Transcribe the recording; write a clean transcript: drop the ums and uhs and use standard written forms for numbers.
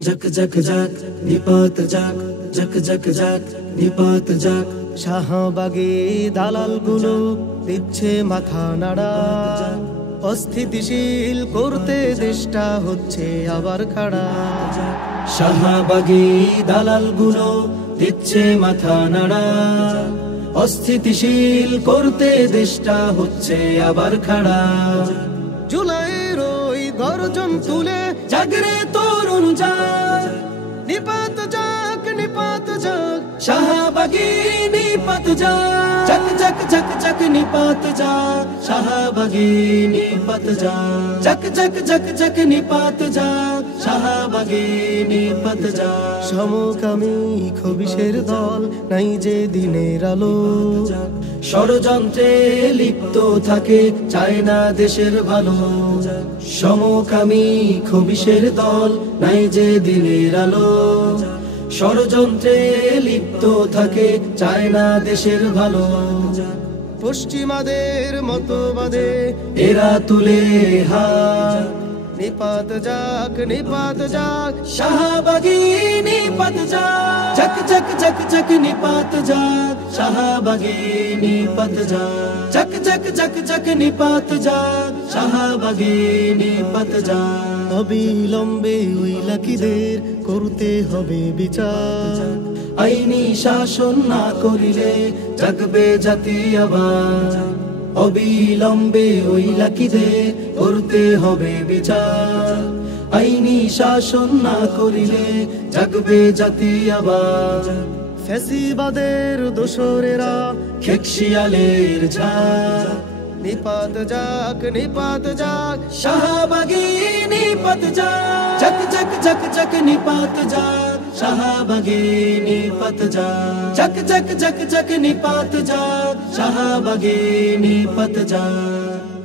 झक झक झक निपात जाक झक झक झक निपात जाक শাহবাগে দালালগুলো দিচ্ছে মাথা নাড়া অস্থিতিশীল করতে দেশটা হচ্ছে আবার খাড়া শাহবাগে দালালগুলো দিচ্ছে মাথা নাড়া অস্থিতিশীল করতে দেশটা হচ্ছে আবার খাড়া জুলাইয়ের ওই গর্জন তুলে জাগরে তরুণ জাগ নিপাত যাক শাহবাগে নিপাত যাক झक झक झक झक निपात जाक शाहबागे निपात जाक झक झक झक झक निपात जाक शाहबागे निपात जाक সমকামী খবিশের দল নাই যে দিনের আলো ষড়যন্ত্রে লিপ্ত থাকে চায় না দেশের ভালো সমকামী খবিশের দল নাই যে দিনের আলো ষড়যন্ত্রে লিপ্ত থাকে চায় না দেশের ভালো পশ্চিমাদের মতবাদে এরা তুলে হাত নিপাত যাক শাহবাগে নিপাত जाक झक झक झक झक निपात जाक शाहबागे निपात जाक झक झक झक झक निपात जाक शाहबागे निपात जाक অবিলম্বে ওই লাকিদের করতে হবে বিচার আইনি শাসন না করিলে জাগবে জাতি আবার অবিলম্বে ওই লাকিদের করতে হবে বিচার আইনি শাসন না করিলে জাগবে জাতি আবার ফ্যাসিবাদের দোসরেরা খেকশিয়ালের ঝাঁক নিপাত যাক শাহবাগে নিপাত जाक झक झक झक झक निपात जाक शाहबागे निपात जाक झक झक झक झक निपात जाक शाहबागे निपात जाक